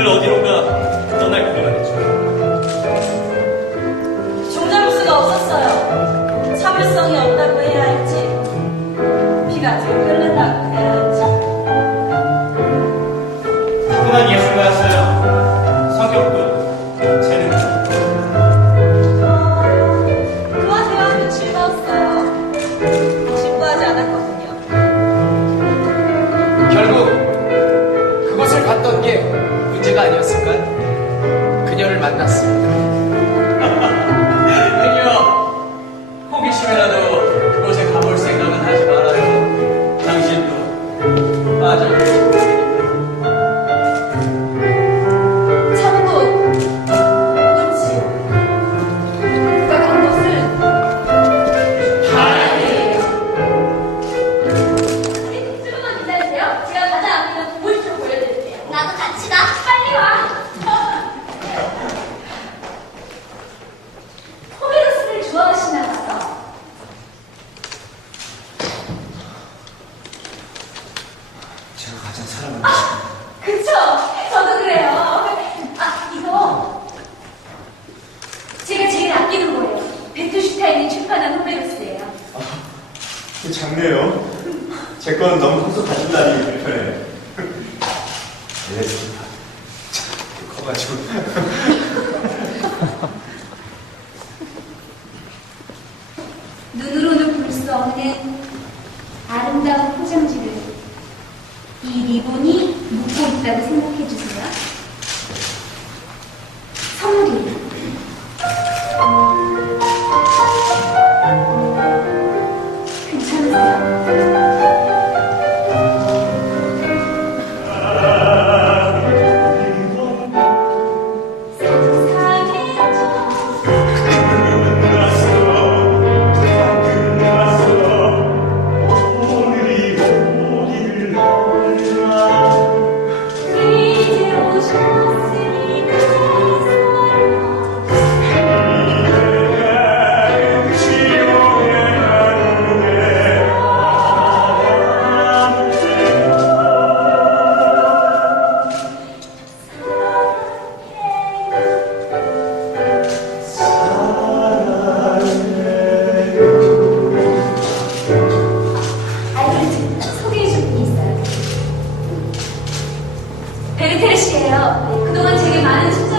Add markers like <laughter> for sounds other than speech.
늘 어디론가 떠날 있죠. 종잡을 수가 없었어요. 참을성이 없다고 해야 할지, 피가 좀 끓는다고 해야 할지. 타고난 예술가였어요. 아니었을까? 그녀를 만났습니다. 그 작네요. 제 건 너무 커서 가진 날이 불편해요. 네, 참, 커가지고. <laughs> 눈으로는 볼 수 없는 아름다운 포장지를 이 리본이 묶고 있다고 생각해 주세요. 씨예요. 그동안 제게 많은